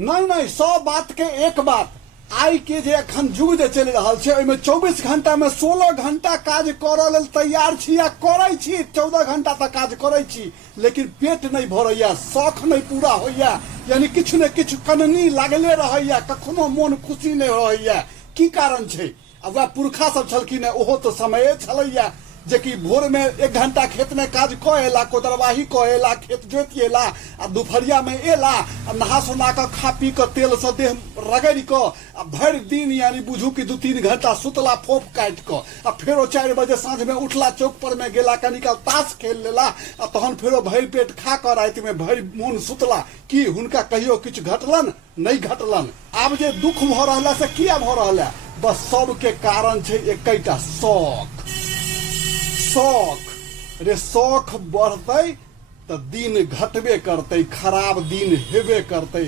नहीं नहीं, 100 बात के एक बात। आई के जे अखन युग जे चलि रहल छै, ओहिमे 24 घंटा में 16 घंटा काज करऽ लेल तैयार छी या करै छी। 14 घंटा तक काज करै छी, लेकिन पेट नहीं भरैया, शौख नहीं पूरा होइया, यानी किछु ने किछु कननी लागले रहैया, कखनो मोन खुशी नहीं रहैया। की कारण छै? अब वह पुरखा सब छलखिन है, ओहो तो समय छलैया जे कि भोर में 1 घंटा खेत में काज क एला, कोदरवाही क एला, खेत जोति एला, आ दुपहरिया में एला, आ नहा सोना के खा पी के तेल से देह रगड़ि के आ भरि दिन यानी बुझू कि 2-3 घंटा सुतला फोप काटि के, आ फेरो 4 बजे साँझ में उठला, चौक पर में गेला, कनिकाल ताश खेल लेला, आ तहन फेरो भरि पेट खा कर राति में भरि मोन सुतला। की हुनका कहियो किछु घटलन? नहीं घटलन। आब जे दुख भ रहला से किया भ रहला? बस सबके कारण छै एकैटा शौक। शौक रे, शौक बढ़तै तो दिन घटबे करतै, खराब दिन हेबे करतै।